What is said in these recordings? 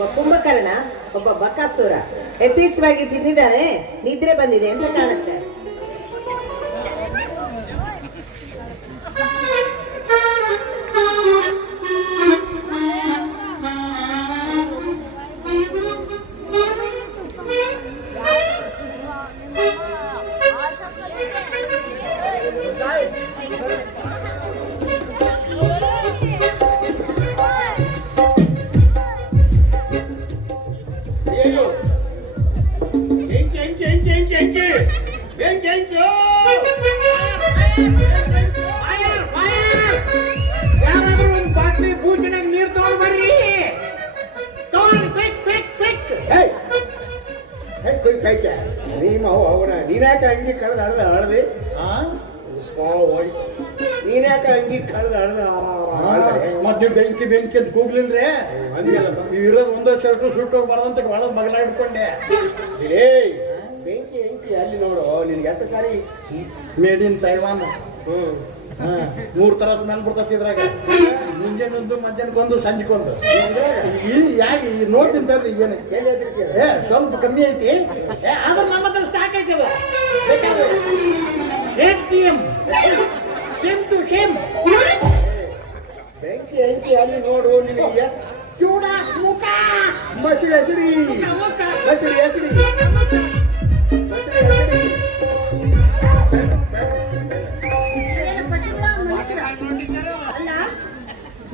ಒಬ್ಬ ಕುಂಭಕರ್ಣ ಒಬ್ಬ ಬಕಾಸುರ. ಯಥೇಚ್ಛವಾಗಿ ತಿಂದಿದ್ದಾರೆ ನಿದ್ರೆ ಬಂದಿದೆ ಅಂತ ಕಾಣುತ್ತೆ. ನಿಮ್ಮ ಅವ ಅವನ ನೀನ್ಯಾಕೆ ಅಂಗಿ ಕಳೆದ ಅಳ್ದ ಅಳ್ದಿ ಆ ನೀನ್ಯಾಕೆ ಅಂಗಿ ಕಳೆದ ಅಳ್ದ ಮತ್ತೆ ಬೆಂಕಿ ಬೆಂಕಿ ಅಂತ ಕೂಗ್ಲಿಲ್ರಿ. ನೀವು ಇರೋದು ಒಂದೇ ಶರ್ಟ್ ಸುಟ್ಟು ಹೋಗ್ಬಾರ್ದಂತ ಒಳಗೆ ಮಗನ ಇಟ್ಕೊಂಡೆ ಏಯ್ ಬೆಂಕಿ ಎಂಕಿ ಅಲ್ಲಿ ನೋಡು. ನಿನ್ಗೆ ಎಷ್ಟು ಸಾರಿ. ಮೇಡ್ ಇನ್ ತೈವಾನ್ ಹ್ಮ್ ಮೂರ್ ತರ ಸ್ಮೆಲ್ ಬರ್ತೈತಿ ಇದ್ರಾಗ. ಮುಂಜಾನೊಂದು ಮಧ್ಯಾಹ್ನಕ್ಕೊಂದು ಸಂಜೆಗೊಂದು ಯಾಕೆ ನೋಡ್ತೀನಿ ತರ್ರಿ ಏನು? ಏ ಸ್ವಲ್ಪ ಕಮ್ಮಿ ಐತಿ. ಆದ್ರೆ ನಮ್ಮ ಹತ್ರ ಸ್ಟಾಕ್ ಐತಿಲ್ಲ ಸೇಮ್ ಟು ಸೇಮ್ ಬೆಂಕಿ ಐತಿ ಅಲ್ಲಿ ನೋಡು. ನಿನಗೆ ಚೂಡ ಮುಖ. ಮಸಿ ಹೆಸರಿ. ಹಸಿಡಿ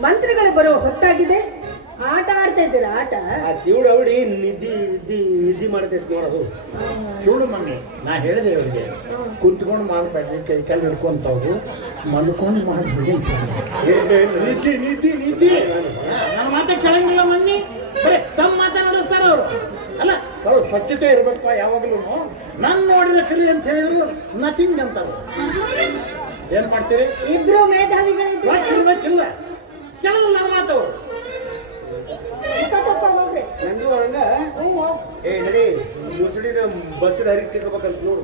ಮಂತ್ರಿಗಳು ಬರೋ ಹೊತ್ತಾಗಿದೆ. ಆಟ ಆಡ್ತಾ ಇದ್ದೀರಾ ಆಟ? ಆ ಅವಳಿ ಅವಡಿ ನಿದ್ದಿ ನಿದ್ದಿ ನಿದ್ದಿ ಮಾಡ್ತೈತಿ ನೋಡೋದು ಶಿವಳು ಮಮ್ಮಿ ನಾ ಹೇಳಿದೆ ಅವಳಿಗೆ ಕುಂತ್ಕೊಂಡು ಮಾಡ್ಬೇಡ್ರಿ ಕೈ ಕಾಲು ಹಿಡ್ಕೊಂತವ್ರು ಮಲ್ಕೊಂಡು ಮಾಡ್ಬಿಡಿ ನಿದ್ದಿ ನಿದ್ದಿ ನಿದ್ದಿ. ನನ್ನ ಮಾತಾ ಕೇಳಂಗಿಲ್ಲ ಮಮ್ಮಿ. ಬರೀ ತಮ್ಮ ಮಾತಾ ನಡೆಸ್ತಾರ ಅವರು. ಅಲ್ಲ ಅವ್ರು ಸ್ವಚ್ಛತೆ ಇರ್ಬೇಕಪ್ಪ ಯಾವಾಗಲೂ. ನಾನು ನೋಡಿದ ಕಲಿ ಅಂತ ಹೇಳಿದ್ರು ನಥಿಂಗ್ ಅಂತಾರೆ ಏನ್ ಮಾಡ್ತೀರಿ? ಇಬ್ರು ಮೇಧಾವಿಗಳು ಇಲ್ಲ ಕೆಲವು ನನ್ನ ಮಾತವ್ರು ನಂದು ಹಂಗ ಏ ನಡಿ ಮುಸುಡಿನ ಬಚ್ಚದ ಹರಿ ತಿರ್ಬೇಕಂತ ನೋಡು.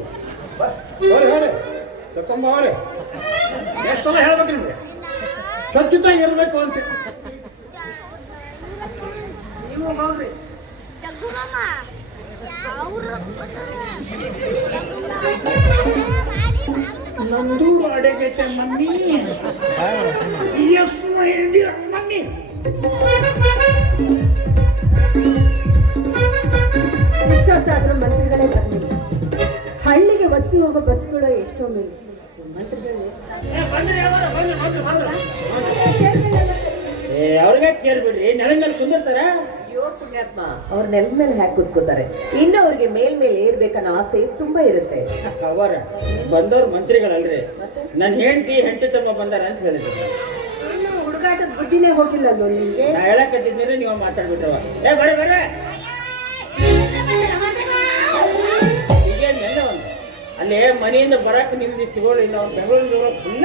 ಹೋರಿ ತಕೊಂಬವ್ರಿ ಎಷ್ಟು ಸಲ ಹೇಳ್ಬೇಕು ನಿಮ್ಗೆ? ಸ್ವಚ್ಛತೆ ಇರಬೇಕು ಅಂತ. ನೀವು ಹೋಗ್ರಿ. ನಂದು ಅಡೆಗೈತೆ ಮಮ್ಮಿ. Yes mummy. ಇಷ್ಟೊತ್ತಾದ್ರೂ ಮಂತ್ರಿಗಳೇ ಬಂದಿಲ್ಲ ಹಳ್ಳಿಗೆ ವಸ್ತು ಹೋಗೋ ಬಸ್ಗಳು ಎಷ್ಟೊಮ್ಮೆ? ಮಂತ್ರಿಗಳು ಏ ಅವ್ರಿಗೆ ಚೇರ್ಬಿಡ್ರಿ ನೆಲ ಮೇಲೆ ಕುಂದಿರ್ತಾರ? ಅವ್ರ ನೆಲ ಮೇಲೆ ಹಾಕಿ ಕುತ್ಕೋತಾರೆ. ಇನ್ನು ಅವ್ರಿಗೆ ಮೇಲ್ ಮೇಲೆ ಏರ್ಬೇಕನ್ನೋ ಆಸೆ ತುಂಬಾ ಇರುತ್ತೆ. ಅವರ ಬಂದವ್ರು ಮಂತ್ರಿಗಳಲ್ರಿ. ನನ್ನ ಹೆಂಡತಿ ಹೆಂಡತಿ ತಮ್ಮ ಬಂದಾರ ಅಂತ ಹೇಳಿದ್ರು. ಹುಡುಗಾಟದ ಬುದ್ಧಿನೇ ಹೋಗಿಲ್ಲ ಅಲ್ವ ನಿಮ್ಗೆ? ನಾ ನೀವು ಮಾತಾಡ್ಬಿಟ್ರವ ಏ ಬರ್ರಿ ಬರ್ರಿ. ಅವ್ನು. ಅಲ್ಲಿ ಮನೆಯಿಂದ ಬರಕ್ ನಿಮ್ದು ಸಿಗೋಳು ಇಲ್ಲ ಅವ್ನು ಫುಲ್ಲ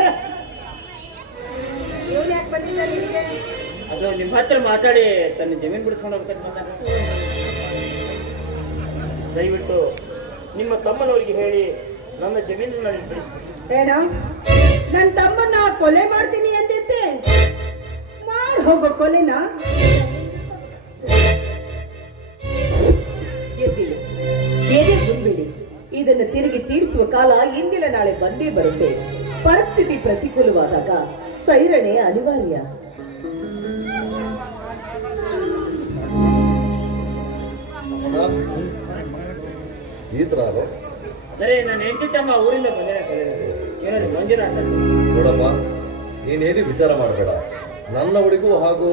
ಇವ್ರು ಯಾಕೆ ಬಂದಿದ್ದಾರೆ ನಿಮ್ಗೆ? ಅದು ನಿಮ್ಮ ಹತ್ರ ಮಾತಾಡಿ ತನ್ನ ಜಮೀನು ಬಿಡಿಸ್ಕೊಂಡು ಬಂದಾನ ದಯವಿಟ್ಟು ನಿಮ್ಮ ತಮ್ಮನವರಿಗೆ ಹೇಳಿ ನನ್ನ ಜಮೀನು ನನಗೆ ಬಿಡಿಸ್ಬಿಡಿ ಏನೋ? ನನ್ನ ತಮ್ಮನ್ನ ಕೊಲೆ ಮಾಡ್ತೀನಿ ಅಂತಿದ್ದೆ ಮಾಡಿ ಹೋಗೋ ಕೊಲೆನ. ಎದೆ ಗುಂಬಿಡಿ ಇದನ್ನು ತಿರುಗಿ ತೀರಿಸುವ ಕಾಲ ಇಂದಿನ ನಾಳೆ ಬಂದೇ ಬರುತ್ತೆ. ಪರಿಸ್ಥಿತಿ ಪ್ರತಿಕೂಲವಾದಾಗ ಸೈರಣೆ ಅನಿವಾರ್ಯ. ಈ ಥರ ಏನಿ ಸರಿ ನನ್ನ ಹೆಂಡತಿ ತಮ್ಮ ಊರಿಂದ ಬಂದಿರ ಮಂಜುನಾಥ ನೋಡಪ್ಪ ನೀನೇನು ವಿಚಾರ ಮಾಡಬೇಡ. ನನ್ನ ಹುಡುಗೂ ಹಾಗೂ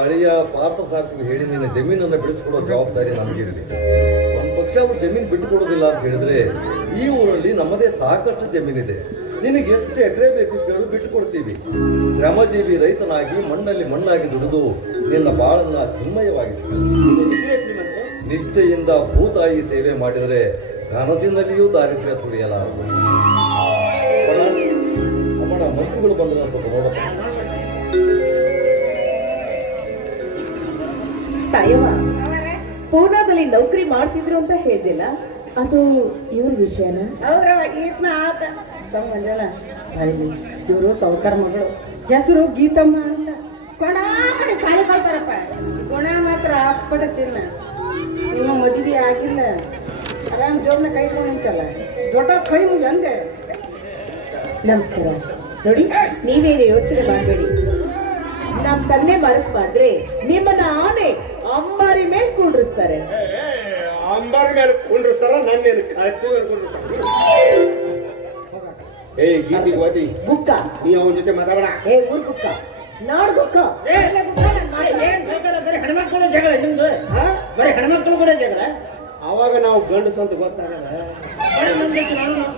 ಹಳೆಯ ಪಾತ್ರ ಸಾಕು ಹೇಳಿ ನಿನ್ನ ಜಮೀನನ್ನು ಬಿಡಿಸ್ಕೊಡೋ ಜವಾಬ್ದಾರಿ ನಮಗಿರಲಿ ಒಂದು ಪಕ್ಷ ಅವ್ರು ಜಮೀನು ಬಿಟ್ಟು ಕೊಡೋದಿಲ್ಲ ಅಂತ ಹೇಳಿದ್ರೆ ಈ ಊರಲ್ಲಿ ನಮ್ಮದೇ ಸಾಕಷ್ಟು ಜಮೀನಿದೆ. ನಿನಗೆ ಎಷ್ಟು ಎಕರೆ ಬೇಕು ಕೇಳು ಬಿಟ್ಟು ಕೊಡ್ತೀವಿ ಶ್ರಮಜೀವಿ ರೈತನಾಗಿ ಮಣ್ಣಲ್ಲಿ ಮಣ್ಣಾಗಿ ದುಡಿದು ನಿನ್ನ ಬಾಳನ್ನ ಚಿನ್ಮಯವಾಗಿಸಿ. ನಿಷ್ಠೆಯಿಂದ ಭೂತಾಯಿ ಸೇವೆ ಮಾಡಿದರೆ ಕನಸಿನಲ್ಲಿಯೂ ದಾರಿದ್ರ್ಯ ಸುಳಿಯಲಾರದು. ಅಮ್ಮಣ ಮಂತ್ರಿಗಳು ಬಂದರೆ ಅಂತ ಸ್ವಲ್ಪ ನೋಡಪ್ಪ. ತಾಯವ್ವ ಪೂನಾದಲ್ಲಿ ನೌಕರಿ ಮಾಡ್ತಿದ್ರು ಅಂತ ಹೇಳ್ದಿಲ್ಲ. ಅದು ಇವ್ರ ವಿಷಯನ? ಅವ್ರ ಈತ್ನ ಆತ. ಇವರು ಸೌಕರ್ ಮಗಳು. ಹೆಸರು ಗೀತಮ್ಮ ಅಂತ. ಕೊಡಾಕಡೆ ಸಾಲಿ ಕಲ್ತಾರಪ್ಪ ಗುಣ ಮಾತ್ರ ಅಪ್ಪಟ ಚಿನ್ನ. ಇನ್ನು ಮದುವೆ ಆಗಿಲ್ಲ. ಆರಾಮ್ ಜೋಬ್ನ ಕೈ ನಿಂತಲ್ಲ ದೊಡ್ಡ ಕೈ ಹಂಗೆ. ನಮಸ್ಕಾರ. ನೋಡಿ ನೀವೇನು ಯೋಚನೆ ಮಾಡಬೇಡಿ. ನಮ್ಮ ತಂದೆ ಮನಸ್ಸು ನಿಮ್ಮನ್ನ ಆನೆ ಅಂಬಾರಿ ಮೇಲೆ ಕುಂಡ್ರಿಸ್ತಾರೆ. ಅಂಬಾರಿ ಮೇಲೆ ಕುಂಡ್ರಿಸ್ತಾರ ನನ್ನೇನು ಕತ್ತಿ ಮೇಲೆ ಕುಂಡ್ರಿಸ್ತಾರ? ಏ ಗೀತಿ ಗೋತಿ ಬುಕ್ಕ ನೀ ಅವನ ಜೊತೆ ಮಾತಾಡ ಏ ಊರ್ ಬುಕ್ಕ ನಾಡ್ ಬುಕ್ಕ ಏನ್ ಜಗಳ ಬರೀ ಹೆಣ್ಮಕ್ಳು ಜಗಳ ನಿಮ್ದು? ಬರೀ ಹೆಣ್ಮಕ್ಳು ಕೂಡ ಜಗಳ ಅವಾಗ ನಾವು ಗಂಡಸ ಅಂತ ಗೊತ್ತಾಗಲ್ಲ.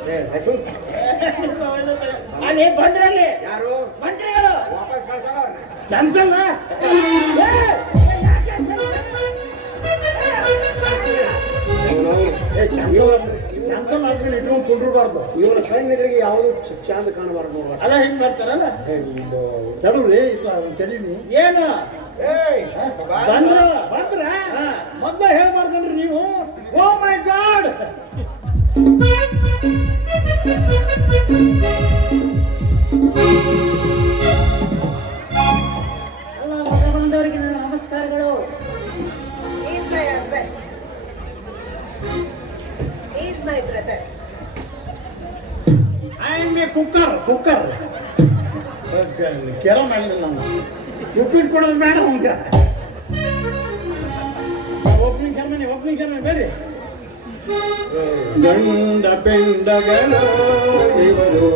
ಏ, ಅಲ್ಲಿ ಬಂದ್ರಲ್ಲಿ ಯಾರು? ಮಂತ್ರಿಗಳು. ವಾಪಸ್ ಕಳ್ಸಲ್ಲ ಕ್ಯಾನ್ಸಲ್ ಕ್ಯಾನ್ಸಲ್ ಆದ್ಮೇಲೆ ಇಟ್ಕೊಂಡು ಕುಂಡ್ರಬಾರ್ದು ಇವನ ಕಣ್ಣಿದ್ರಿಗೆ ಯಾವುದು ಚಂದ ಕಾಣಬಾರ್ದು ನೋಡುವ ಅದ ಹಿಂಗ್ ಮಾಡ್ತಾರಲ್ಲ? ತಲೀನಿ. ಏನು? ಏಯ್ ಬಂದ್ರ? ಬಂದ್ರ? ಮೊದ್ಲ ಹೇಳ್ಬಾರ್ದನ್ರಿ ನೀವು. ಓ ಮೈ ಗಾಡ್! ಕೊಡೋದು ಬೇಡ ಉಂಟ ಓಪನಿಂಗ್ ಕಮ್ಮಿ ಓಪನಿಂಗ್ ಕಮ್ಮಿ ಬೇರೆ. ಗಂಡ ಇವರು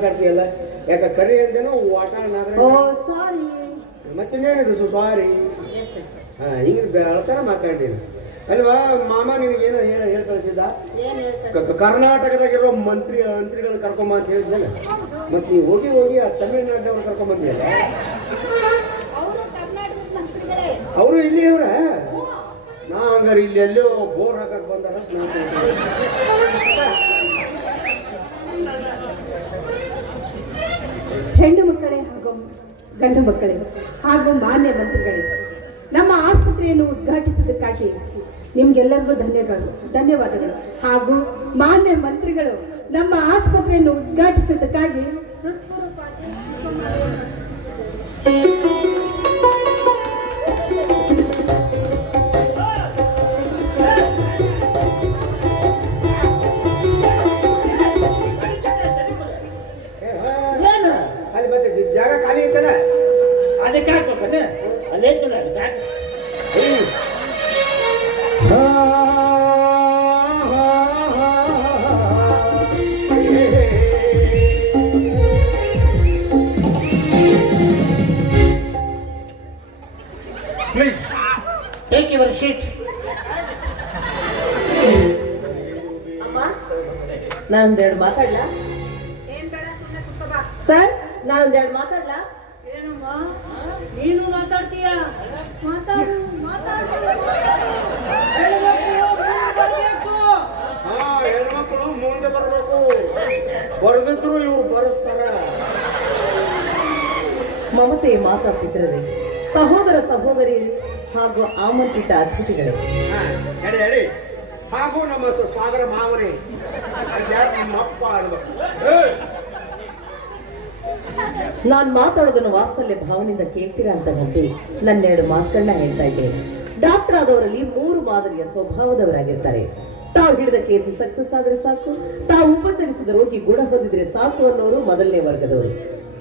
ಮಾತಾಡ್ತೀಯಲ್ಲ ಯಾಕೆ ಕರಿ ಅಂತೇನೋ ವಾಟ ಓ ಸಾರಿ. ಮತ್ತಿನ್ನೇನಿದು ಸಾರಿ? ಹಾ ಹಿಂಗ್ ಬೇಳತರ ಮಾತಾಡಿನಿ ಅಲ್ವಾ ಮಾಮ ನಿನಗೇನೋ ಹೇಳ ಹೇಳಿ ಕಳಿಸಿದ್ದ? ಏನ್ ಕರ್ನಾಟಕದಾಗಿರೋ ಮಂತ್ರಿ ಮಂತ್ರಿಗಳನ್ನ ಕರ್ಕೊಂಬ ಅಂತ ಹೇಳಿದ್ನಲ್ಲ? ಮತ್ತೆ ನೀವು ಹೋಗಿ ಹೋಗಿ ಆ ತಮಿಳ್ನಾಡಿನವ್ರು ಕರ್ಕೊಂಬಂದಿಯಲ್ಲ? ಅವರು ಇಲ್ಲಿ ಅವ್ರ? ನಾ ಹಂಗಾರೆ ಇಲ್ಲಿ ಎಲ್ಲೋ ಬೋರ್ ಹಾಕಕ್ ಬಂದಾರ ನಾ ಹೆಣ್ಣು ಮಕ್ಕಳೇ ಹಾಗೂ ಗಂಡು ಮಕ್ಕಳೇ ಹಾಗೂ ಮಾನ್ಯ ಮಂತ್ರಿಗಳೇ, ನಮ್ಮ ಆಸ್ಪತ್ರೆಯನ್ನು ಉದ್ಘಾಟಿಸಿದ್ದಕ್ಕಾಗಿ ನಿಮ್ಗೆಲ್ಲರಿಗೂ ಧನ್ಯವಾದಗಳು ಧನ್ಯವಾದಗಳು. ಹಾಗೂ ಮಾನ್ಯ ಮಂತ್ರಿಗಳು, ನಮ್ಮ ಆಸ್ಪತ್ರೆಯನ್ನು ಉದ್ಘಾಟಿಸಿದ್ದಕ್ಕಾಗಿ ಪ್ಲೀಸ್ ಟೇಕ್ ಯುವರ್ ಶೀಟ್ ನಾನೊಂದೆರಡು ಮಾತಾಡ್ಲಾ? ಸರ್ ನಾನೊಂದೆರಡು ಮಾತಾಡ್ಲಾ? ಏನಮ್ಮ? ನೀನು ಮಾತಾಡ್ತೀಯ? ಮಾತಾಡು ಮಾತಾಡು. ಹೆಣ್ಮಕ್ಳು ಮುಂದೆ ಬರ್ಬೇಕು. ಬರೆದಿದ್ರು ಇವ್ರು ಬರೆಸ್ತಾರ. ಮಮತೆ ಮಾತಾಡ್ತಿದ್ರೆ ಸಹೋದರ ಸಹೋದರಿ ಹಾಗೂ ಆಮಂತ್ರಿತ ಅತಿಥಿಗಳೇ. ಹಾಗೂ ನಮ್ಮ ಸ- ಸಾಗರ ಮಾವನೇ. ಅದ್ಯಾಕ್ ನಿಮ್ಮ ಅಪ್ಪ ಅನ್ಬೇಕು ಏಯ್! ನಾನ್ ಮಾತಾಡೋದನ್ನು ವಾತ್ಸಲ್ಯ ಭಾವನೆಯಿಂದ ಕೇಳ್ತೀರಾ ಅಂತ ನಂಬಿ ನನ್ನೆರಡು ಮಾತುಗಳನ್ನ ಹೇಳ್ತಾ ಇದ್ದೇನೆ. ಡಾಕ್ಟರ್ ಆದವರಲ್ಲಿ ಮೂರು ಮಾದರಿಯ ಸ್ವಭಾವದವರಾಗಿರ್ತಾರೆ. ತಾವು ಹಿಡಿದ ಕೇಸು ಸಕ್ಸಸ್ ಆದ್ರೆ ಸಾಕು. ತಾವು ಉಪಚರಿಸಿದ ರೋಗಿ ಗುಣ ಹೊಂದಿದ್ರೆ ಸಾಕು ಅನ್ನೋರು ಮೊದಲನೇ ವರ್ಗದವರು.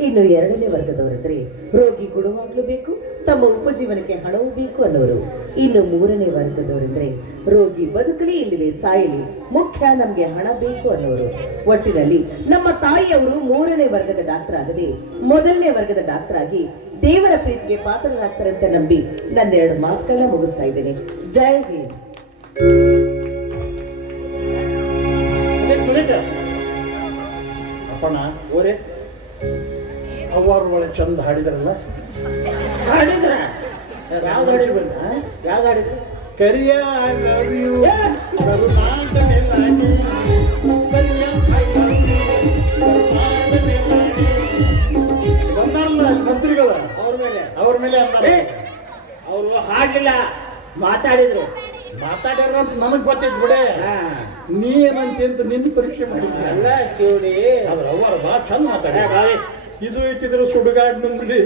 ಇನ್ನು ಎರಡನೇ ವರ್ಗದವರಂದ್ರೆ ರೋಗಿ ಗುಣವಾಗ್ಲೂ ಬೇಕು, ತಮ್ಮ ಉಪಜೀವನಕ್ಕೆ ಹಣವೂ ಬೇಕು ಅನ್ನೋರು. ಇನ್ನು ಮೂರನೇ ವರ್ಗದವರಂದ್ರೆ ರೋಗಿ ಬದುಕಲಿ ಇಲ್ಲವೇ ಸಾಯಲಿ, ಮುಖ್ಯ ನಮ್ಗೆ ಹಣ ಬೇಕು ಅನ್ನೋರು. ಒಟ್ಟಿನಲ್ಲಿ ನಮ್ಮ ತಾಯಿಯವರು ಮೂರನೇ ವರ್ಗದ ಡಾಕ್ಟರ್ ಆಗದೆ ಮೊದಲನೇ ವರ್ಗದ ಡಾಕ್ಟರ್ ಆಗಿ ದೇವರ ಪ್ರೀತಿಗೆ ಪಾತ್ರರಾಗ್ತಾರೆ ಅಂತ ನಂಬಿ ನನ್ನೆರಡು ಮಾತುಗಳನ್ನ ಮುಗಿಸ್ತಾ ಇದ್ದೇನೆ. ಜೈ ಹಿಂದ್. ಅಪ್ಪಣ್ಣ ಓರೆ. ಅವ್ವಾರು ಒಳ್ಳೆ ಚಂದ ಹಾಡಿದ್ರಲ್ಲ. ಹಾಡಿದ್ರ? ಯಾವ್ದು ಹಾಡಿರ್ಬೇಕ ಯಾವ್ದು ಹಾಡಿದ್ರು? ಕರಿಯ ಅಲ್ಲಿ ಮಂತ್ರಿಗಳ. ಅವ್ರ ಮೇಲೆ. ಅವ್ರ ಮೇಲೆ ಅವರು ಹಾಡ್ಲಿಲ್ಲ ಮಾತಾಡಿದ್ರು. ಮಾತಾಡ್ಯಾರ ಅಂತ ನನಗೆ ಗೊತ್ತಿದ್ ಬಿಡೆ. ನೀ ಏನಂತ ಅಂತ ನಿನ್ನ ಪರೀಕ್ಷೆ ಮಾಡಿದ್ದೆ ಕೇಳಿ. ಅವ್ರ ಅವ್ವಾರ ಬಾ ಚಂದ ಮಾತಾಡ. ಇದು ಇತ್ತಿದ್ರು ಸುಡುಗಾಡ್ ನಂಬಲಿ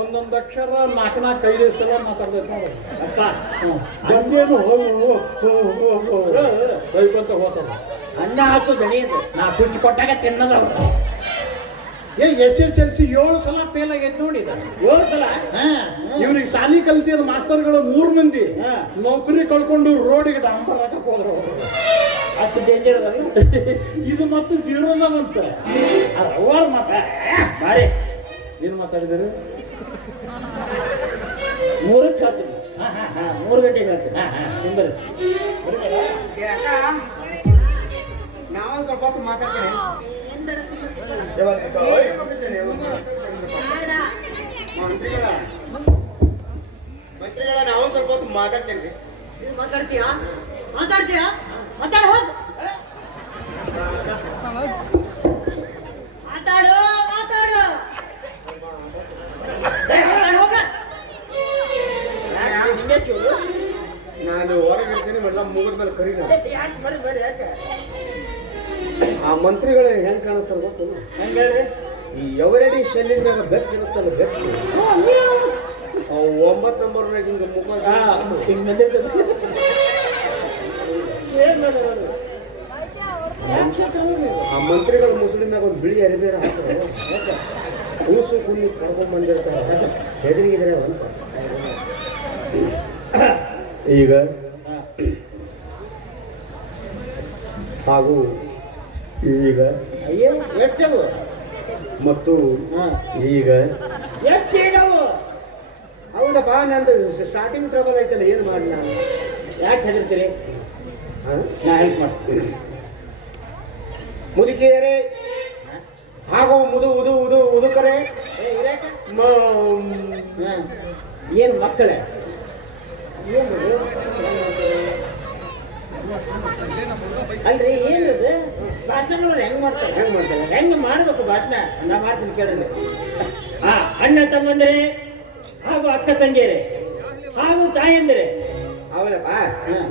ಒಂದೊಂದು ಅಕ್ಷರ ನಾಲ್ಕು ನಾಲ್ಕು ಐದು ಸಲ ಮಾತಾಡ್ಬೇಕು ನೋಡು. ಅಕ್ಕ ಬಂದೇನು ಬೈಕೊಂತ ಹೋಗ್ತಾವ ಅನ್ನ ಹಾಕು ಅಂತ ನಾ ಸುಚ್ಚಿ ಕೊಟ್ಟಾಗ ತಿನ್ನದವ. ಏ ಎಸ್ ಎಸ್ ಎಲ್ ಸಿ ಏಳು ಸಲ ಫೇಲ್ ಆಗೈತೆ ನೋಡಿ. ಏಳು ಸಲ? ಇವ್ರಿಗೆ ಶಾಲಿ ಕಲ್ತಿದ ಮಾಸ್ತರ್ಗಳು ಮೂರ್ ಮಂದಿ. ನೌಕರಿ ಕಳ್ಕೊಂಡು ರೋಡಿಗೆ ಡಾಂಬರ್ ಹಾಕಕ್ ಹೋದ್ರು. ಅಷ್ಟು ಡೇಂಜರ್ ಅದ ಇದು ಮತ್ತು ಜೀರೋದವಂತ ಅಂತ ಮಾತ. ಬಾರಿ. ಏನ್ ಮಾತಾಡಿದ್ರು? ಮೂರಕ್ಕೆ ಹೇಳ್ತೀನಿ. ಮೂರು ಗಂಟೆಗೆ ಹೇಳ್ತೀನಿ. ನಿಂಬರ್ ಯಾಕ ನಾವು ಸ್ವಲ್ಪ ಹೊತ್ತು ಮಾತಾಡ್ತೇನೆ. ಮಂತ್ರಿಗಳ ಮಂತ್ರಿಗಳ ನಾವು ಸ್ವಲ್ಪ ಹೊತ್ತು ಮಾತಾಡ್ತೇನೆ ಮಾತಾಡ್ತೀಯಾ? ಮಾತಾಡ್ತೀಯಾ? ಮಾತಾಡ ಹೋದ್ ಮಾತಾಡು ಮಾತಾಡು. ನಾನು ಹೊರಗೆ ಇರ್ತೇನೆ ಮೇಡಮ್ ಮುಗಿದ ಮೇಲೆ ಕರೀನ ಯಾಕೆ ಬರ್ರಿ ಬರ್ರಿ ಯಾಕೆ? ಆ ಮಂತ್ರಿಗಳು ಹೆಂಗ್ ಕಾಣಿಸ್ತಾರೆ ಗೊತ್ತು ಹೆಂಗೆ ಈ ಎವರೆಡಿ ಶೆಲ್ಲಿನ ಮ್ಯಾಗ ಬೆಕ್ಕಿರುತ್ತಲ್ಲ ಇರುತ್ತಲ್ಲ ಬೆಕ್ಕ ಅವು ಒಂಬತ್ತು ನಂಬರ್ನಾಗ ಹಿಂಗ ಮುಖ ಹಾ ಹಿಂಗ್ ಬಂದಿರ್ತದೆ ಏನ್ ಮಾಡೋದು ಆ ಮಂತ್ರಿಗಳು ಮುಸುಳಿನಾಗ ಒಂದು ಬಿಳಿ ಅರಿಬೇರ ಹಾಕ್ತಾರೆ. ಕೂಸು ಕುಣಿ ಕರ್ಕೊಂಡ್ ಬಂದಿರ್ತಾರೆ. ಹೆದರಿಗಿದ್ರೆ ಅಂತ ಈಗ ಹಾಗೂ ಈಗ ಅಯ್ಯೋ. ಎಷ್ಟವು ಮತ್ತು ಹಾ. ಈಗ ಎಷ್ಟು ಹೇಗವು ಹೌದಪ್ಪ ನಂದು ಸ್ಟಾರ್ಟಿಂಗ್ ಟ್ರಬಲ್ ಐತಲ್ಲ ಏನು ಮಾಡಿ ನಾನು? ಯಾಕೆ ಹೆದರ್ತೀರಿ? ಹಾ? ನಾ ಹೆಲ್ಪ್ ಮಾಡ್ತೀನಿ. ಮುದುಕಿಯರೇ ಹಾಗೂ ಮುದು ಉದು ಉದು ಉದುಕರೆ ಏನ್ ಏನು ಮಕ್ಕಳೇ? ಏನು ಅಲ್ರಿ ಏನಿದೆ? ಭಾಷಣಗಳು ಹೆಂಗ್ ಮಾಡ್ತಾರೆ ಹೆಂಗ್ ಮಾಡ್ತಾರೆ ಹೆಂಗ್ ಮಾಡ್ಬೇಕು ಭಾಷಣ ನಾ ಮಾಡ್ತೀನಿ ಕೇಳ್ರಿ ಹಾ ಅಣ್ಣ ತಮ್ಮಂದಿರೇ ಹಾಗೂ ಅಕ್ಕ ತಂಗಿಯರೇ ಹಾಗೂ ತಾಯಂದಿರೇ ಹೌದಪ್ಪ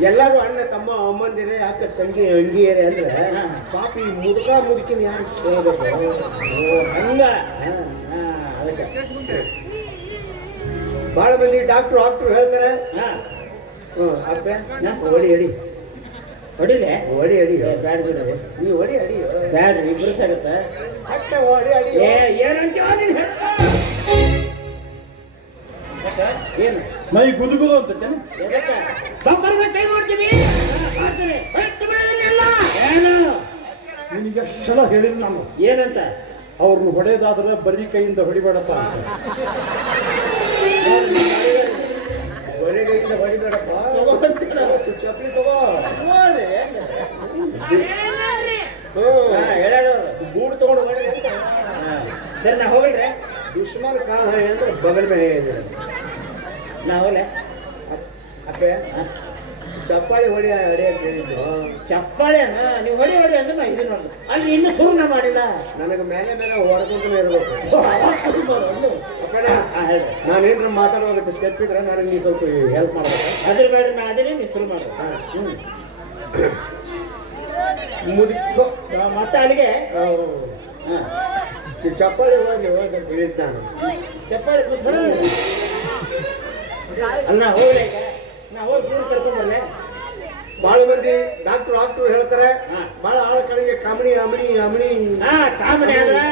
ಎಲ್ಲರೂ ಅಣ್ಣ ತಮ್ಮ ಅಮ್ಮಂದಿರೇ ಅಕ್ಕ ತಂಗಿ ಅಂಗಿಯರೇ ಅಂದ್ರೆ ಹಾ. ಪಾಪಿ ಮುದುಕ ಮುದುಕಿನ ಯಾರು ಕೇಳಬೇಕು ಓ ಹಂಗ ಹಾ, ಹಾ, ಅದಕ್ಕೆ ಬಹಳ ಮಂದಿ ಡಾಕ್ಟ್ರು ಡಾಕ್ಟ್ರು ಹೇಳ್ತಾರೆ ಹಾ ಹ್ಮ್, ಅಪ್ಪ ಹೊಡಿ ಹೊಡಿ ಹೊಡಿಲೆ? ಹೊಡಿ ಅಡಿ ಬ್ಯಾಡ ಬಿಡ್ರಿ ನೀವು ಹೊಡಿ ಅಡಿ ಬ್ಯಾಡ ಇಬ್ರು ಸಾಗತ್ತೆ ಅಟ್ಟ ಹೊಡಿ ಅಡಿ ಏ ಏನಂತೀವ ನೀನ್? ಹೇಳ್ತಾ? ಏನು? ಮೈ ಗುದುಗು ಅಂತ? ಬಂಪರ್ಗೆ ಕೈ ಮಾಡ್ತೀನಿ ಏನು? ನಿನಗೆ ಎಷ್ಟು ಸಲ ಹೇಳಿದ್ ನಾನು. ಏನಂತ? ಅವ್ರನ್ನ ಹೊಡೆದಾದ್ರೆ ಬರೀ ಕೈಯಿಂದ ಹೊಡಿಬೇಡಪ್ಪ ಬರೀ ಹೊರಗೈಯಿಂದ ಹೊಡಿಬೇಡಪ್ಪ. ಚಪ್ಪಲಿ ತಗೋ. ಬೂಟ್ ತಗೊಂಡು ಹೊಡಿ ಅಂತ. ಸರಿ ನಾ ಹೋಗ್ರಿ ದುಶ್ಮನ್ ಕಾಣ ಅಂದ್ರೆ ಬಗಲ್ ಮೇಲೆ ನಾ ಹೋಗ್ಲೆ ಅಪ್ಪೆ ಚಪ್ಪಾಳಿ ಹೊಡಿ ಹೊಡಿಯಕ್ಕೆ ಹೇಳಿದ್ದು ಚಪ್ಪಾಳೆ ನೀವು ಹೊಡಿ ಹೊಡಿ ಅಂದ್ರೆ ನಾ ಇದು ನೋಡ್ದು ಅಲ್ಲಿ ಇನ್ನೂ ಸುರುನ ಮಾಡಿಲ್ಲ ನನಗೆ ಮೇಲೆ ಮೇಲೆ ಹೊಡ್ಕೊಂತಾನೆ ಇರಬೇಕು ನಾನು ಹಾ, ಮಾತಾಡೋದಕ್ಕೆ ತೆಪ್ಪಿದ್ರೆ ನನಗೆ ನೀವು ಸ್ವಲ್ಪ ಹೆಲ್ಪ್ ಮಾಡಬೇಕು ಅದ್ರ ಬೇಡ ನಾ ಅದೇನೇ ನೀವು ಶುರು ಮಾಡ್ರಿ ಹ್ಮ್ ಆ, ಮತ್ತೆ ಅಲ್ಲಿಗೆ? ಚಪ್ಪಾಳಿ ಹೋಗಿ ಹೋಗಿ ಹೇಳಿದ್ ನಾನು ಚಪ್ಪಾಳಿ. ಅಲ್ಲ ನಾ ಹೋಗ್ಲಿ. ನಾ ಹೋಗಿ ದೂರ ಕರ್ಕೊಂಡ್ಬರ್ಲೆ ಬಹಳ ಮಂದಿ ಡಾಕ್ಟ್ರು ಡಾಕ್ಟ್ರು ಹೇಳ್ತಾರೆ. ಬಹಳ ಆಳ ಕಡೆಗೆ ಕಾಮಿಡಿ ಅಮಣಿ ಅಮಣಿ ಹಾ ಕಾಮಿಡಿ ಆದ್ರೆ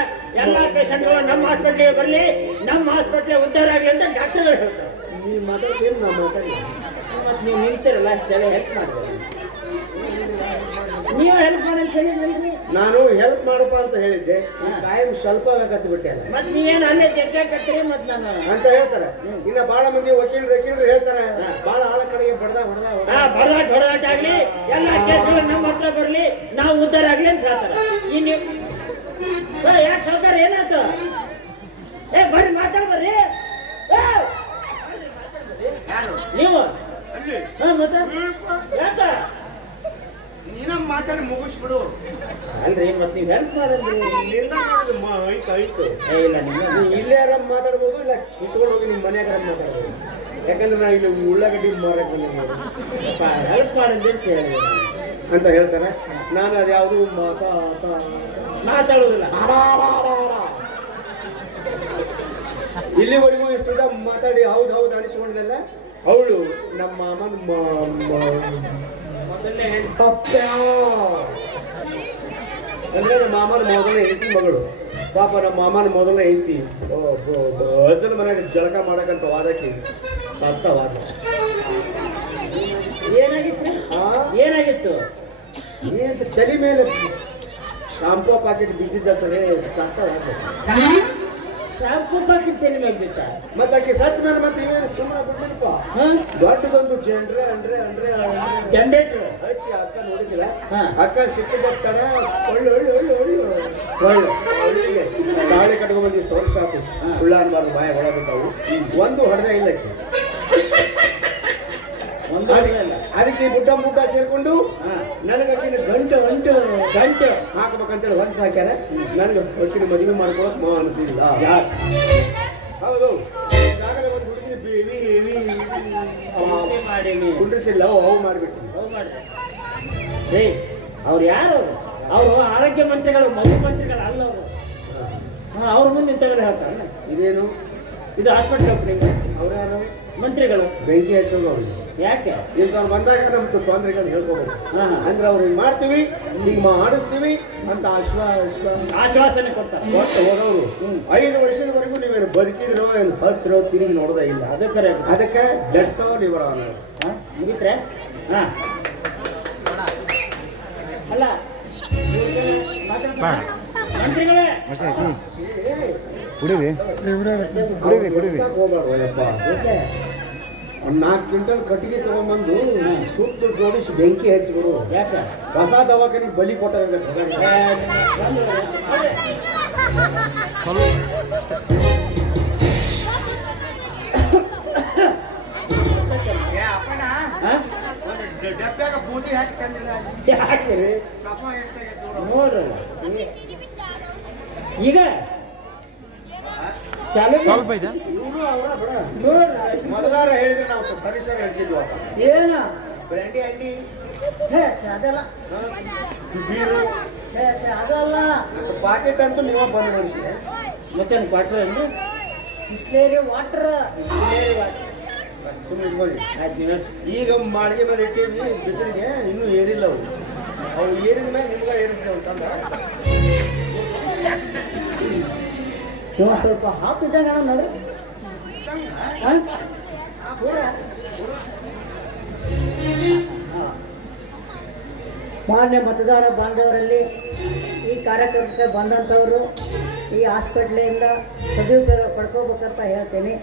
ಎಲ್ಲಾ ಪೇಷಂಟ್ಗಳು ನಮ್ಮ ಹಾಸ್ಪಿಟ್ಲಿಗೆ ಬರಲಿ ನಮ್ಮ ಹಾಸ್ಪಿಟ್ಲಿಗೆ ಉದ್ದಾರ ಆಗಲಿ ಅಂತ ಡಾಕ್ಟರ್ಗಳು ಹೇಳ್ತಾರೆ. ನೀವು ಮಾತಾಡ್ತೀನಿ ನಾವು ಮಾತಾಡಿ ಮತ್ತೆ ನೀವು ನಿಲ್ತಿರಲ್ಲ ಅಂತೆಲ್ಲ ಹೆಲ್ಪ್ ಮಾಡ್ಬೋದು. ನೀವು ಹೆಲ್ಪ್ ಮಾಡಿ ಅಂತ ನಾನು ಹೆಲ್ಪ್ ಮಾಡಪ್ಪ ಅಂತ ಹೇಳಿದ್ದೆ. ಟೈಮ್ ಸ್ವಲ್ಪ ಆಗತ್ತೆ ಬಿಟ್ಟೆ ಮತ್ತೆ ನೀವೇನು ಅಲ್ಲೇ ಜಗ್ಗ ಕಟ್ಟಿರಿ ಮತ್ತೆ ನಾನು. ಅಂತ ಹೇಳ್ತಾರೆ. ಇನ್ನ ಬಹಳ ಮಂದಿ ವಕೀಲರು ವಕೀಲರು ಹೇಳ್ತಾರೆ. ಬಹಳ ಆಳ ಕಡೆಗೆ ಬಡ್ದ ಹೊಡೆದ ಬಡದಾಟ ಹೊಡೆದಾಟ ಆಗ್ಲಿ ಎಲ್ಲ ಕೇಸ್ಗಳು ನಮ್ಮ ಹತ್ರ ಬರ್ಲಿ ನಾವು ಉದ್ದಾರ ಆಗ್ಲಿ ಅಂತ ಹೇಳ್ತಾರೆ. ಈ ನೀವು ಸರ್ ಯಾಕೆ ಸರ್ಕಾರ ಏನಾಯ್ತು? ಏ ಬರ್ರಿ ಮಾತಾಡ ಬರ್ರಿ. ಏ! ನೀವು? ಹಾ ಮತ್ತೆ? ಯಾಕ ನೀನ ಮಾತಾಡಿ ಮುಗಿಸ್ಬಿಡು. ಅಲ್ರಿ ಮತ್ತೆ ನೀವು ಹೆಲ್ಪ್ ಮಾಡಲ್ರಿ ನಿಂದ ಐತು ಐತು. ಏ ಇಲ್ಲ ನಿಮ್ಮ ನೀವು ಇಲ್ಲೇ ಆರಾಮ್ ಮಾತಾಡ್ಬೋದು ಇಲ್ಲ ಕಿತ್ಕೊಂಡು ಹೋಗಿ ನಿಮ್ಮ ಮನೆಯಾಗ ಆರಾಮ್ ಮಾತಾಡ್ಬೋದು? ಯಾಕಂದ್ರೆ ನಾ ಇಲ್ಲಿ ಉಳ್ಳಾಗಡ್ಡಿ ಮಾರಕ್ಕೆ ಬಂದಿದ್ದೀನಿ ಹೆಲ್ಪ್ ಮಾಡಿದ್ರಿ ಅಂತ ಹೇಳಿದ್ರಿ ಅಂತ ಹೇಳ್ತಾರೆ. ನಾನು ಅದು ಯಾವುದು ಮಾತಾ ಮಾತಾಡುದಿಲ್ಲ. ಇಲ್ಲಿವರೆಗೂ ಇಷ್ಟದ ಮಾತಾಡಿ ಹೌದು ಹೌದು ಅನಿಸ್ಕೊಂಡಲ್ಲ ಅವಳು ನಮ್ಮ ಮಾಮನ. ಅಂದ್ರೆ ನಮ್ಮ ಮಾಮನ ಮೊದಲನೇ ಹೆಂಡತಿ ಮಗಳು. ಪಾಪ ನಮ್ಮ ಮಾಮನ ಮೊದಲನೇ ಹೆಂಡತಿ. ಹಸಲ್ ಮನೆಯಾಗ ಜಳಕ ಮಾಡಕಂತ ವಾದಕ್ಕೆ ಅರ್ಥ ವಾದ. ಏನಾಗಿತ್ತು? ಆ? ಏನಾಗಿತ್ತು? ಏನ್ ತಲೆ ಮೇಲೆ ಶಾಂಪೂ ಪ್ಯಾಕೆಟ್ ಬಿದ್ದಿದ್ದರೆ ಸತ್ತ ವಾದ. ಶಾಂಪು ಪಾಕಿಟ್ ತೆಲಿ ಬಿಟ್ಟ ಮತ್ತೆ ಆಕೆ ಸತ್ತ ಮೇಲೆ ಮತ್ತೆ ಇವೇನು ಸುಮ್ಮನೆ ಬಿಡ್ಬೇಕಪ್ಪ ದೊಡ್ಡದೊಂದು ಜಂಡ್ರೆ ಅಂದ್ರೆ ಅಂದ್ರೆ ಜನರೇಟ್ರು. ಹಚ್ಚಿ ಅಕ್ಕ ನೋಡಿದಿಲ್ಲ. ಅಕ್ಕ ಸಿಕ್ಕಿದತ್ತಾರ ಒಳ್ಳೆ ಒಳ್ಳೆ ಒಳ್ಳೆ ಒಳ್ಳೆ. ಒಳ್ಳೆ. ಒಳ್ಳೆಗೆ ತಾಳಿ ಕಟ್ಕೊಂಡ್ ಬಂದು ಇಷ್ಟು ವರ್ಷ ಆಯ್ತು ಸುಳ್ಳ ಅನ್ಬಾರ್ದು ಬಾಯ ಹೊಳಬಿದ್ದಾವು ಒಂದು ಹೊಡೆದ ಇಲ್ಲಕ್ಕೆ ಇಲ್ಲ ಅದಕ್ಕೆ ಬುಡ್ಡ ಬುಡ್ಡ ಮುಡ್ಡ ಸೇರ್ಕೊಂಡು ಹಾ ನನಗೆ ಅಕ್ಕಿನ ಗಂಟೆ ಗಂಟೆ ಗಂಟೆ ಹಾಕ್ಬೇಕಂತೇಳಿ ಹೊಂಚ್ ಹಾಕ್ಯಾರ ನನಗೆ ಅಕ್ಕಿನ ಮದುವೆ ಮಾಡ್ಕೊಳಕ್ ಮಾ ಅನಿಸಿಲ್ಲ ಹೌದು ಒಂದು ಬೇವಿ ಕುಂಡ್ರಿಸಿಲ್ಲ ಅವು ಮಾಡಿಬಿಟ್ಟು ಏ ಅವ್ರು ಯಾರು ಅವರು ಆರೋಗ್ಯ ಮಂತ್ರಿಗಳು ಮಗು ಮಂತ್ರಿಗಳು ಅಲ್ಲ ಅವರು ಹಾ ಅವ್ರ ಮುಂದೆ ತಗೊಂಡು ಹೇಳ್ತಾರೆ ಇದೇನು ಇದು ಹಾಸ್ಪಿಟ್ಲ್ ಓಪನಿಂಗ್ ಅವ್ರ ಯಾರು ಮಂತ್ರಿಗಳು ಬೆಂಕಿ ಹಚ್ಚೋದು ಅವ್ರಿಗೆ ಯಾಕೆ? ಇಂಥವ್ರು ಬಂದಾಗ ನಮ್ದು ಅಂತ ಹೇಳ್ಕೋಬೇಕು. ಅಂದ್ರೆ ಅವ್ರು ಹಿಂಗೆ ಮಾಡ್ತೀವಿ ಹಿಂಗೆ ಮಾಡಿಸ್ತೀವಿ ಅಂತ ಆಶ್ವಾಸ ಆಶ್ವಾಸನೆ ಕೊಡ್ತಾರೆ. ಕೊಟ್ಟು ಹೋಗೋರು ಐದು ವರ್ಷದವರೆಗೂ ನೀವೇನು ಬದುಕಿದ್ರೋ ಏನು ಸತ್ತಿರೋ ತಿರುಗಿ ನೋಡೋದೇ ಇಲ್ಲ. ಅದಕ್ಕೆ ಅದಕ್ಕೆ ಬ್ಲಡ್ ಸೋ ಲಿವರ್ ಅನ್ನೋದು ಮುಗಿತ್ರೆ ಹಾ ಅಲ್ಲ ಕುಡೀರಿ. ಕುಡೀರಿ ಕುಡೀರಿ. ಒಂದ್ ನಾಲ್ಕು ಕ್ವಿಂಟಲ್ ಕಟ್ಟಿಗೆ ತಗೊಂಡ್ಬಂದು ಸುತ್ತ ಜೋಡಿಸಿ ಬೆಂಕಿ ಹಚ್ಚಿಬಿಡು. ಯಾಕೆ? ಹೊಸ ದವಾಖಾನಿಗೆ ಬಲಿ ಕೊಟ್ಟಾಗಬೇಕು? ಬೂದಿ ಹಾಕಿ ತಂದಿಲ್ಲ ಯಾಕೆ ಈಗ ಸ್ವಲ್ಪ ಇದೆ. ಅವರ ಮೊದಲಾರ ಹೇಳಿದ್ರೆ ನಾವು ಪರಿಸರ ಹೇಳ್ತಿದ್ವು ಏನ? ಬ್ರ್ಯಾಂಡಿ ಅಂಡಿ ಅದಲ್ಲ. ಬೀರು. ಅದಲ್ಲ. ಪಾಕೆಟ್ ಅಂತೂ ನೀವ ಬಂದ್ ಮಾಡಿಸಿ ಮತ್ತೇನು ಕ್ವಾಟ್ರ್ ಅಂದ್ರೆ? ಬಿಸ್ಲೇರಿ ವಾಟ್ರ್ ಸುಮ್ಮನೆ ಇಟ್ಕೊಳ್ಳಿ. ಆಯ್ತು ಈಗ ಮಾಳಿಗೆ ಮೇಲೆ ಇಟ್ಟಿದ್ವಿ ಬಿಸಿಲಿಗೆ ಇನ್ನೂ ಏರಿಲ್ಲ ಅವು ಅವ್ರು ಏರಿದ ಮೇಲೆ ನಿಮ್ಗೆ ಏರಿಸ್ತೇವೆ ಅಂತಂದ. ಇವ ಸ್ವಲ್ಪ ಹಾಕಿದ್ದಾಗ ನೋಡ್ರಿ? ಮಾನ್ಯ ಮತದಾರ ಬಾಂಧವರಲ್ಲಿ ಈ ಕಾರ್ಯಕ್ರಮಕ್ಕೆ ಬಂದಂಥವರು ಈ ಹಾಸ್ಪಿಟ್ಲಿಂದ ಸದುಪಯೋಗ ಪಡ್ಕೋಬೇಕಂತ ಹೇಳ್ತೀನಿ.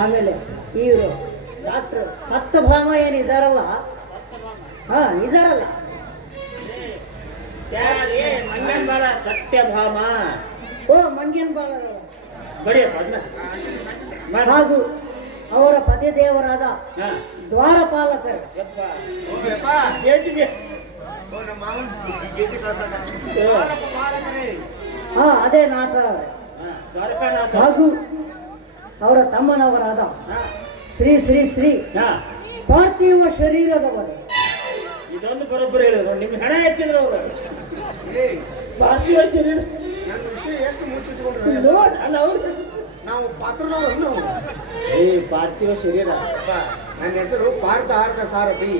ಆಮೇಲೆ ಇವರು ಡಾಕ್ಟ್ರ್ ಸತ್ಯಭಾಮ ಏನು ಇದಾರಲ್ಲ ಹಾಂ ಬಾಳ ಸತ್ಯಭಾಮ? ಓ ಮಂಗಿನ ಬಾಳ. ಹಾಗೂ ಅವರ ಪತಿ ದೇವರಾದ ದ್ವಾರಪಾಲಕರು. ಹಾಂ. ಅದೇ ನಾಥ ಅವರೇ. ಹಾ, ದ್ವಾರಕಾನಾಥ. ಹಾಗೂ ಅವರ ತಮ್ಮನವರಾದ ಶ್ರೀ ಶ್ರೀ ಶ್ರೀ ಹಾ. ಪಾರ್ಥಿವ ಶರೀರದವರು. ಇದೊಂದು ಬರೋಬ್ಬರಿ ಹೇಳಿದ್ರು ನಿಮ್ಗೆ ಹಣ ಎತ್ತಿದ್ರು ಅವರು. ಏ. ಪಾರ್ಥಿವ ಶರೀರ. ನನ್ನ ವಿಷಯ ಎಷ್ಟು ಮುಚ್ಚಿಟ್ಕೊಂಡ್ರೆ? ನೋಡ್ ಅಲ್ಲ ಅವ್ರು ನಾವು ಪಾತ್ರದವ್ರು ನಾವು ಏ ಪಾರ್ಥಿವ ಶರೀರ. ನನ್ನ ಹೆಸರು ಪಾರ್ಥ ಆರ್ಥ ಸಾರಥಿ.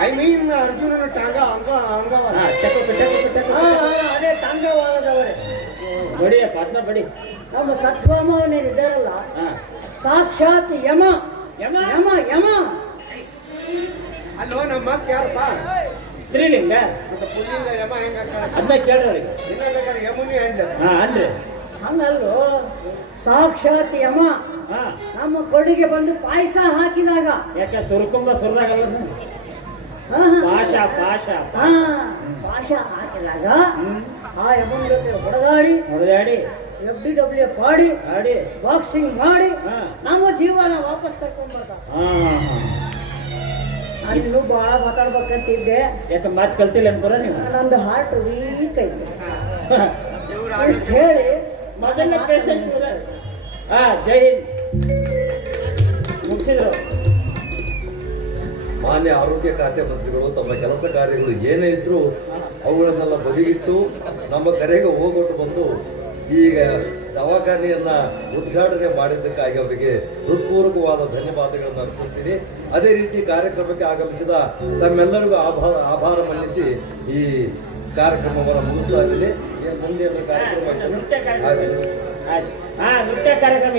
ಐ ಮೀನ್ ಅರ್ಜುನನ ಟಾಂಗ ಅಂಗ ಅಂಗವ ಹಾ ಚಕೋಪ ಚಕೋಪ ಚಕೋಪ ಆ, ಆ, ಅದೇ ತಂಗವಾಳದವರೇ ಬಡಿ ಪಾತ್ರ ಬಡಿ. ನಮ್ಮ ಸತ್ವಾಮವನೇನಿದ್ದಾರಲ್ಲ ಹಾ. ಸಾಕ್ಷಾತ್ ಯಮ. ಯಮ? ಯಮ ಯಮ. ಅಲ್ಲೋ ನಮ್ಮ ಮತ್ತೆ ಯಾರಪ್ಪ? ಸ್ತ್ರೀಲಿಂಗ ಪುಲ್ಲಿಂಗ ಯಮ ಹೆಂಗ ಅದನ್ನ ಕೇಳ್ರಿ. ಬೇಕಾದ್ರೆ ಯಮುನಿ ಅಂಡ ಹಾ ಅನ್ರಿ ಹಂಗಲ್ಲೋ ಸಾಕ್ಷಾತ್ ಯಮ. ನಮ್ಮ ಕೊಡುಗೆ ಬಂದು ಪಾಯಸ ಹಾಕಿದಾಗ. ಯಾಕೆ ಸುರ್ಕುಂಬ ಹಾ. ಪಾಶ ಪಾಶ ಪಾಶ ಹಾಕಿದಾಗ ಆ ಯಮನ ಜೊತೆ ಹೊಡೆದಾಡಿ ಹೊಡೆದಾಡಿ. ಎಫ್ ಡಿ ಡಬ್ಲ್ಯೂ ಎಫ್ ಆಡಿ ಆಡಿ. ಬಾಕ್ಸಿಂಗ್ ಮಾಡಿ ನಮ್ಮ ಜೀವನ ವಾಪಸ್ ಕರ್ಕೊಂಡ್ ಇನ್ನೂ ಬಹಳ ಮಾತಾಡ್ಬೇಕಂತಿದ್ದೆ. ಯಾಕೆ ಮಾತು ಕಲ್ತಿಲ್ಲ ಅನ್ಬರ ನೀವು? ನಂದು ಹಾರ್ಟ್ ವೀಕ್ ಐತೆ. ಇಷ್ಟು ಹೇಳಿ. ಮೊದಲ ಪೇಷಂಟ್ ಹಾ ಜೈ ಹಿಂದ್. ಮುಗಿಸಿದ್ರು. ಮಾನ್ಯ ಆರೋಗ್ಯ ಖಾತೆ ಮಂತ್ರಿಗಳು ತಮ್ಮ ಕೆಲಸ ಕಾರ್ಯಗಳು ಏನೇ ಇದ್ರೂ ಅವುಗಳನ್ನೆಲ್ಲ ಬದಿಗಿಟ್ಟು ನಮ್ಮ ಕರೆಗೆ ಹೋಗೋಟು ಬಂದು ಈಗ ದವಾಖಾನೆಯನ್ನ ಉದ್ಘಾಟನೆ ಮಾಡಿದ್ದಕ್ಕಾಗಿ ಅವರಿಗೆ ಹೃತ್ಪೂರ್ವಕವಾದ ಧನ್ಯವಾದಗಳನ್ನು ಅರ್ಪಿಸ್ತೀನಿ. ಅದೇ ರೀತಿ ಕಾರ್ಯಕ್ರಮಕ್ಕೆ ಆಗಮಿಸಿದ ತಮ್ಮೆಲ್ಲರಿಗೂ ಆಭಾರ ಆಭಾರ ಮನ್ನಿಸಿ ಈ ಕಾರ್ಯಕ್ರಮವನ್ನು ಮುಗಿಸ್ತಾ ಇದ್ದೀನಿ. ಮುಂದೆ ಕಾರ್ಯಕ್ರಮ? ನೃತ್ಯ ಕಾರ್ಯಕ್ರಮ